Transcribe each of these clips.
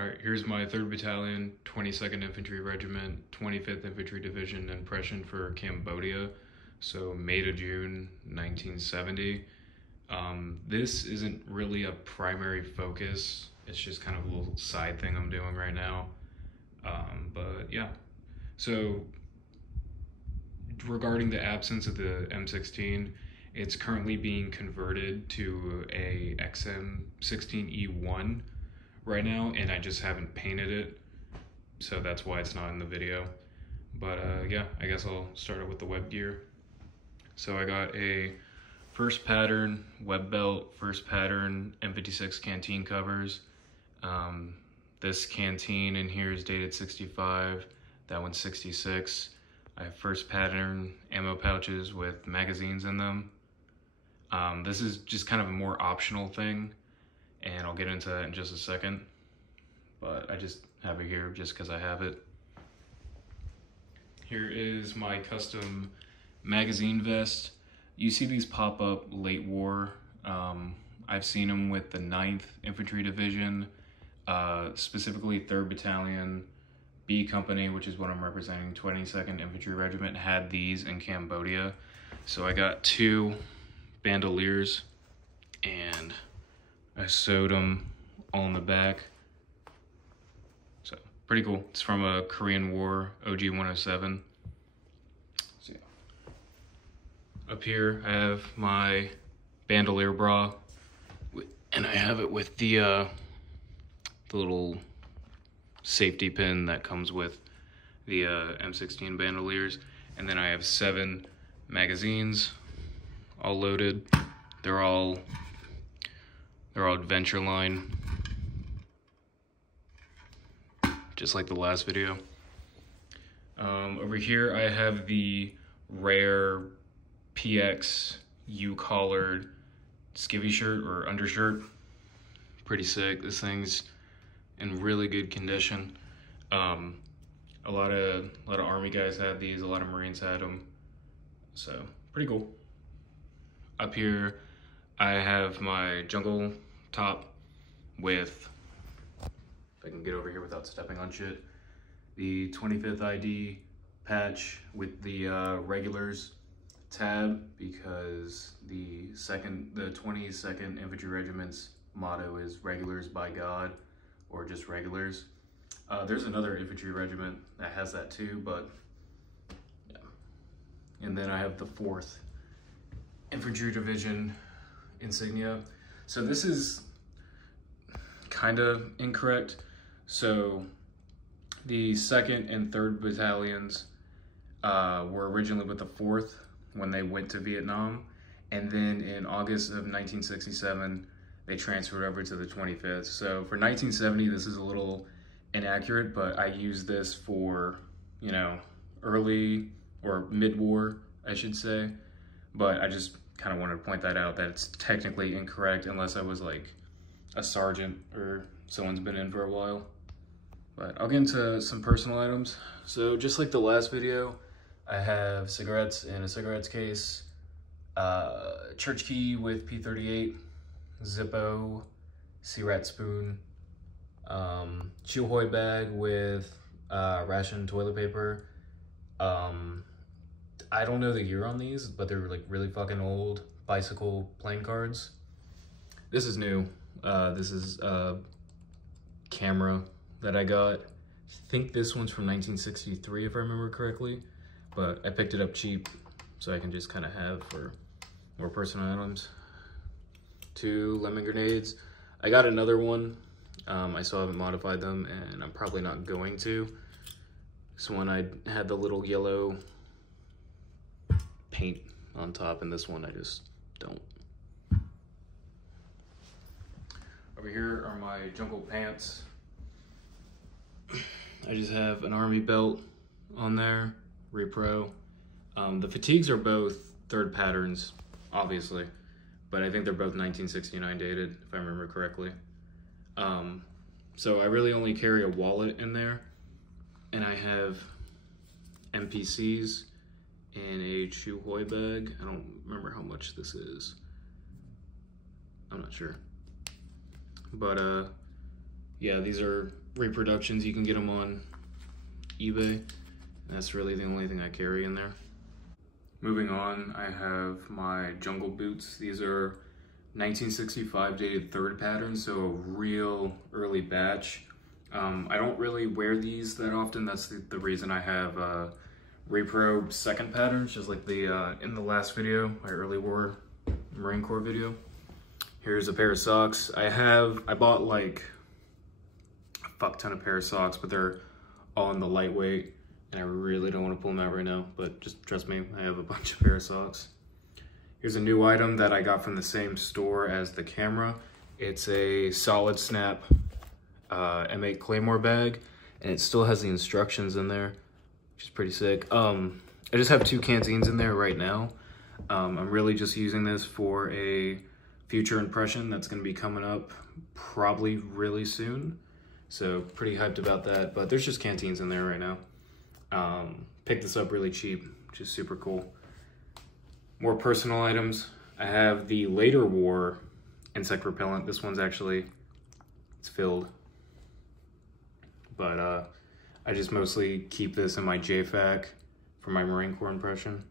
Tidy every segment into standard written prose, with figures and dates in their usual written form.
Alright, here's my 3rd Battalion, 22nd Infantry Regiment, 25th Infantry Division impression for Cambodia. So May to June 1970. This isn't really a primary focus. It's just kind of a little side thing I'm doing right now. But yeah. So regarding the absence of the M16, it's currently being converted to a XM16E1 right now, and I just haven't painted it, so that's why it's not in the video. But yeah, I guess I'll start out with the web gear. So I got a first pattern web belt, first pattern M56 canteen covers. This canteen in here is dated 65, that one's 66. I have first pattern ammo pouches with magazines in them. This is just kind of a more optional thing, and I'll get into that in just a second, but I just have it here just because I have it. Here is my custom magazine vest. You see these pop up late war. I've seen them with the 9th Infantry Division, specifically 3rd Battalion, B Company, which is what I'm representing, 22nd Infantry Regiment, had these in Cambodia. So I got 2 bandoliers, and I sewed them all in the back. So pretty cool. It's from a Korean War OG 107. So yeah. Up here I have my bandolier bra, and I have it with the little safety pin that comes with the M16 bandoliers. And then I have 7 magazines all loaded. They're all Adventure line, just like the last video. Over here I have the rare PX U-collared skivvy shirt or undershirt. Pretty sick. This thing's in really good condition. A lot of Army guys had these, a lot of Marines had them, so pretty cool. Up here I have my jungle top with, if I can get over here without stepping on shit, the 25th ID patch with the regulars tab, because the 22nd Infantry Regiment's motto is regulars by God, or just regulars. There's another infantry regiment that has that too, but yeah. And then I have the 4th Infantry Division insignia. So this is kind of incorrect. So the 2nd and 3rd battalions were originally with the 4th when they went to Vietnam, and then in August of 1967 they transferred over to the 25th. So for 1970 this is a little inaccurate, but I use this for, you know, early or mid-war, I should say. But I just kind of wanted to point that out, that it's technically incorrect unless I was like a sergeant or someone's been in for a while. But I'll get into some personal items. So just like the last video, I have cigarettes in a cigarettes case, church key with P38, Zippo, Sea-Rat spoon, Chiu Hoi bag with ration toilet paper. I don't know the year on these, but they're like really fucking old bicycle playing cards. This is new. This is a camera that I got. I think this one's from 1963 if I remember correctly, but I picked it up cheap so I can just kind of have for more personal items. 2 lemon grenades. I got another one. I still haven't modified them, and I'm probably not going to. This one I had the little yellow paint on top, and this one I just don't. Over here are my jungle pants. I just have an army belt on there, repro. The fatigues are both 3rd patterns, obviously, but I think they're both 1969 dated, if I remember correctly. So I really only carry a wallet in there, and I have MPCs in a Chiu Hoi bag. I don't remember how much this is. I'm not sure. But yeah, these are reproductions. You can get them on eBay. That's really the only thing I carry in there. Moving on, I have my jungle boots. These are 1965 dated 3rd pattern, so a real early batch. I don't really wear these that often. That's the reason I have repro 2nd patterns, just like the in the last video, my early war Marine Corps video. Here's a pair of socks. I bought like a fuck ton of pair of socks, but they're all in the lightweight, and I really don't want to pull them out right now, but just trust me, I have a bunch of pair of socks. Here's a new item that I got from the same store as the camera. It's a solid snap M8 Claymore bag, and it still has the instructions in there, which is pretty sick. I just have 2 canteens in there right now. I'm really just using this for a future impression that's gonna be coming up probably really soon. So pretty hyped about that, but there's just canteens in there right now. Picked this up really cheap, which is super cool. More personal items. I have the later war insect repellent. This one's actually, it's filled. But I just mostly keep this in my JFAC for my Marine Corps impression.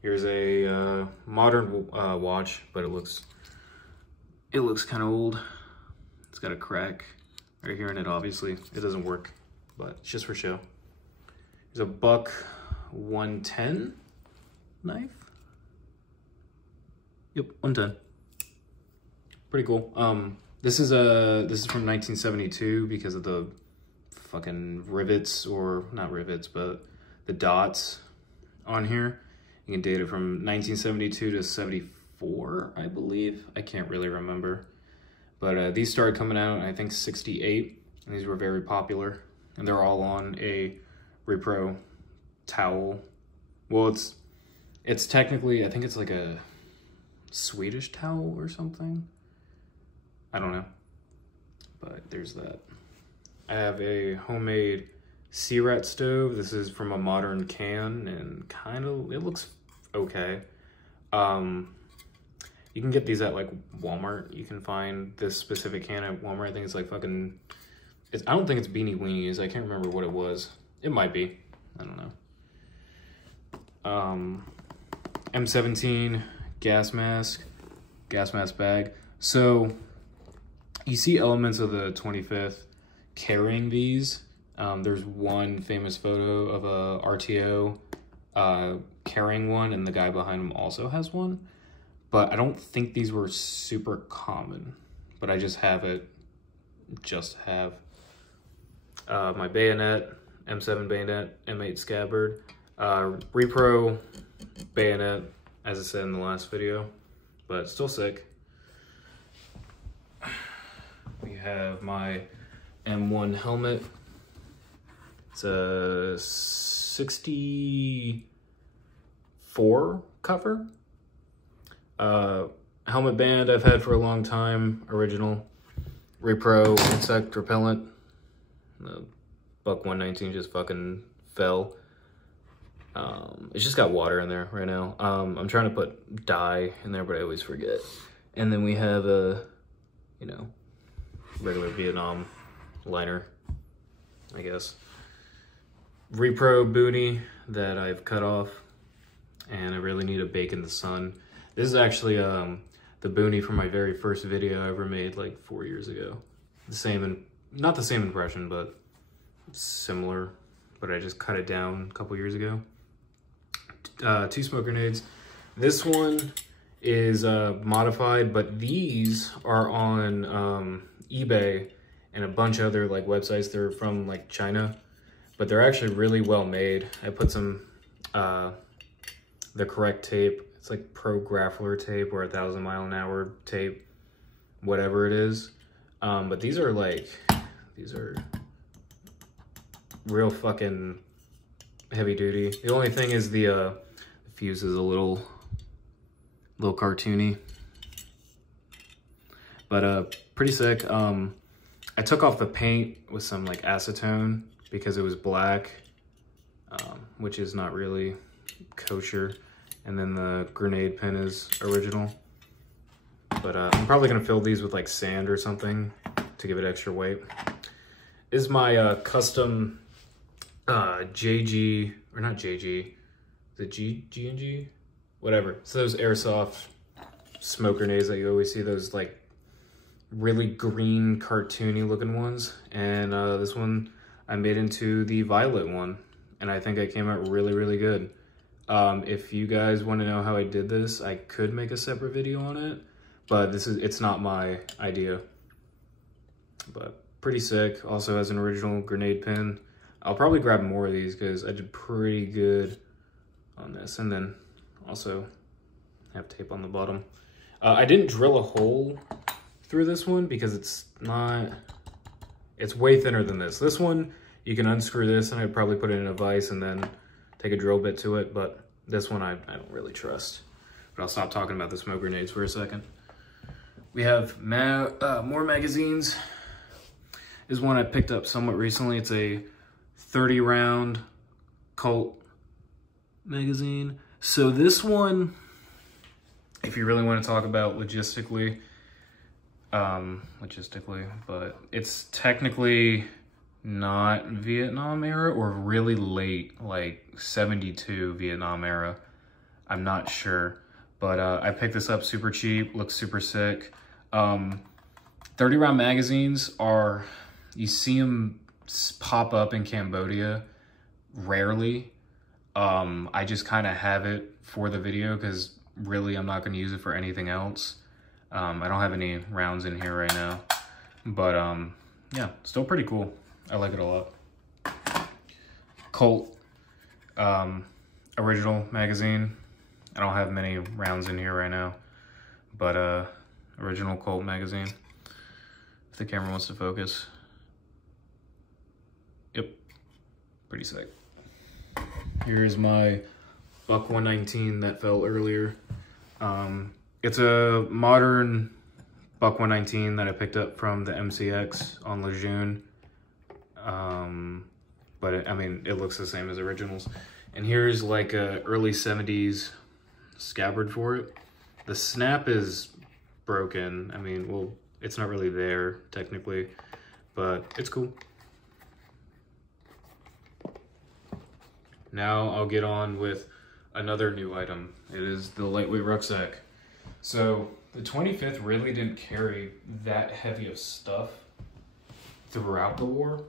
Here's a modern watch, but it looks kind of old. It's got a crack right here in it, obviously. It doesn't work, but it's just for show. There's a Buck 110 knife. Yep, 110. Pretty cool. This is from 1972 because of the fucking rivets, or not rivets, but the dots on here. You can date it from 1972 to 74, I believe. I can't really remember. But these started coming out, I think, 68, and these were very popular. And they're all on a repro towel. Well, it's technically, I think it's like a Swedish towel or something. I don't know. But there's that. I have a homemade sea rat stove. This is from a modern can, and kind of, it looks okay. You can get these at like Walmart. You can find this specific can at Walmart. I think it's like fucking, I don't think it's Beanie Weenies. I can't remember what it was. It might be. I don't know. M17 gas mask bag. So you see elements of the 25th carrying these. There's one famous photo of a RTO carrying one, and the guy behind him also has one. But I don't think these were super common, but I just have it, my bayonet, M7 bayonet, M8 scabbard, repro bayonet, as I said in the last video, but still sick. We have my M1 helmet. It's a 64 cover. Helmet band I've had for a long time, original. Repro insect repellent. The Buck 119 just fucking fell. It's just got water in there right now. I'm trying to put dye in there, but I always forget. And then we have a, you know, regular Vietnam liner, I guess. Repro boonie that I've cut off, and I really need to bake in the sun. This is actually the boonie from my very first video I ever made like 4 years ago. The same, and not the same impression, but similar, but I just cut it down a couple years ago. 2 smoke grenades. This one is modified, but these are on eBay and a bunch of other like websites. They're from like China, but they're actually really well made. I put some the correct tape. It's like Pro Grappler tape or 1,000-mile-an-hour tape, whatever it is. But these are real fucking heavy duty. The only thing is the fuse is a little cartoony, but pretty sick. I took off the paint with some like acetone because it was black, which is not really kosher. And then the grenade pin is original. But I'm probably gonna fill these with like sand or something to give it extra weight. This is my custom JG, or not JG, the G&G? Whatever. So those airsoft smoke grenades that you always see, those like really green cartoony looking ones. And this one I made into the violet one, and I think it came out really, really good. If you guys want to know how I did this, I could make a separate video on it, but it's not my idea. But pretty sick. Also has an original grenade pin. I'll probably grab more of these because I did pretty good on this. And then also have tape on the bottom. I didn't drill a hole through this one because it's way thinner than this. This one, you can unscrew this and I'd probably put it in a vise and then take a drill bit to it, but this one I don't really trust. But I'll stop talking about the smoke grenades for a second. We have more magazines. This is one I picked up somewhat recently. It's a 30 round Colt magazine. So this one, if you really want to talk about logistically, but it's technically not Vietnam era or really late, like 72 Vietnam era. I'm not sure, but I picked this up super cheap, looks super sick. 30 round magazines are, you see them pop up in Cambodia rarely. I just kind of have it for the video because really I'm not going to use it for anything else. I don't have any rounds in here right now, but yeah, still pretty cool. I like it a lot. Colt original magazine. I don't have many rounds in here right now, but original Colt magazine. If the camera wants to focus. Yep, pretty sick. Here's my Buck 119 that fell earlier. It's a modern Buck 119 that I picked up from the MCX on Lejeune. But I mean, it looks the same as originals. And here's like a early 70s scabbard for it. The snap is broken. I mean, well, it's not really there technically, but it's cool. Now I'll get on with another new item. It is the lightweight rucksack. So the 25th really didn't carry that heavy of stuff throughout the war.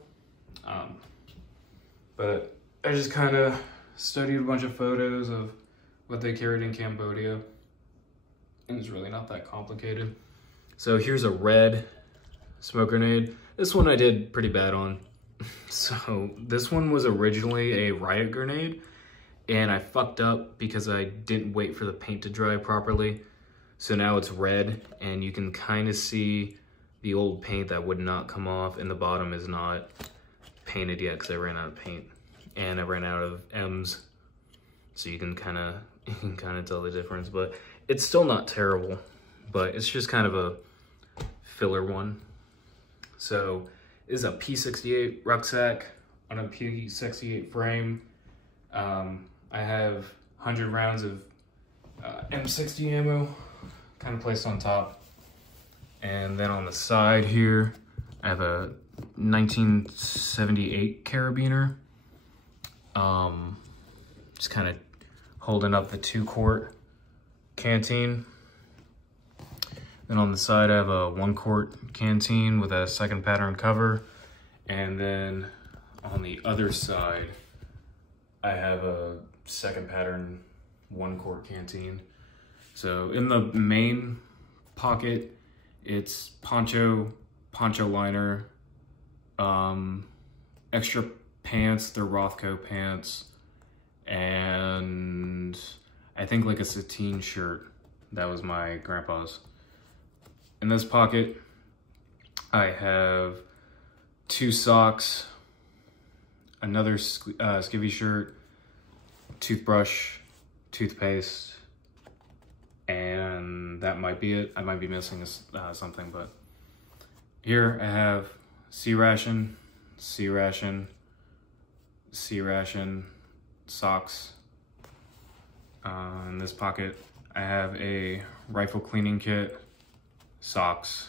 But I just kind of studied a bunch of photos of what they carried in Cambodia, and it's really not that complicated. So here's a red smoke grenade. This one I did pretty bad on. So this one was originally a riot grenade, and I fucked up because I didn't wait for the paint to dry properly. So now it's red, and you can kind of see the old paint that would not come off, and the bottom is not painted yet because I ran out of paint, and I ran out of M's. So you can kind of tell the difference, but it's still not terrible, but it's just kind of a filler one. So this is a P68 rucksack on a P68 frame. I have 100 rounds of M60 ammo kind of placed on top. And then on the side here, I have a 1978 carabiner. Just kind of holding up the 2-quart canteen. Then on the side, I have a 1-quart canteen with a second pattern cover. And then on the other side, I have a second pattern 1-quart canteen. So in the main pocket, it's poncho liner, extra pants, they're Rothko pants, and I think like a sateen shirt. That was my grandpa's. In this pocket, I have 2 socks, another skivvy shirt, toothbrush, toothpaste, and that might be it. I might be missing something, but here I have C ration, C ration, C ration, socks. In this pocket, I have a rifle cleaning kit, socks,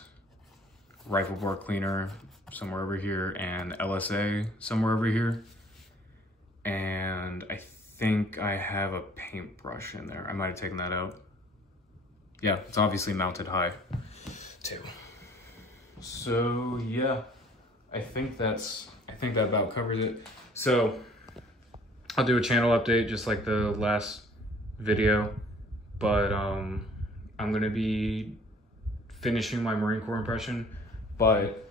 rifle bore cleaner somewhere over here, and LSA somewhere over here. And I think I have a paintbrush in there. I might have taken that out. Yeah, it's obviously mounted high too. So yeah, I think that about covers it. So I'll do a channel update just like the last video, but I'm gonna be finishing my Marine Corps impression, but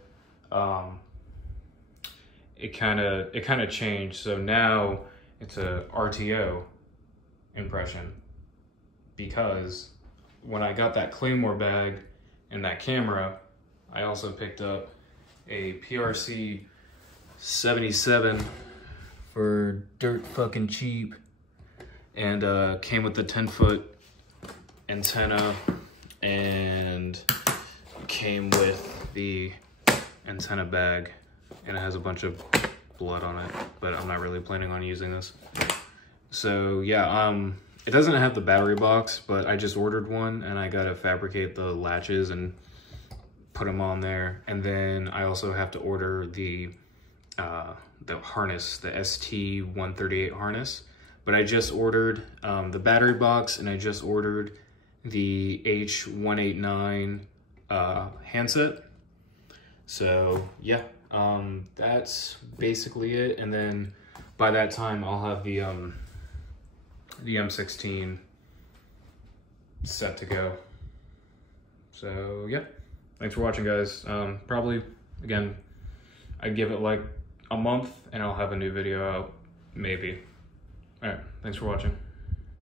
it kind of changed. So now it's a RTO impression, because when I got that Claymore bag and that camera, I also picked up a PRC 77 for dirt fucking cheap, and came with the 10-foot antenna and came with the antenna bag, and it has a bunch of blood on it, but I'm not really planning on using this. So yeah, it doesn't have the battery box, but I just ordered one, and I gotta fabricate the latches and put them on there. And then I also have to order the harness, the ST-138 harness. But I just ordered the battery box, and I just ordered the H-189 handset. So yeah, that's basically it. And then by that time, I'll have the M16 set to go. So yeah, thanks for watching, guys. Probably, again, I'd give it like a month and I'll have a new video out, maybe. All right, thanks for watching.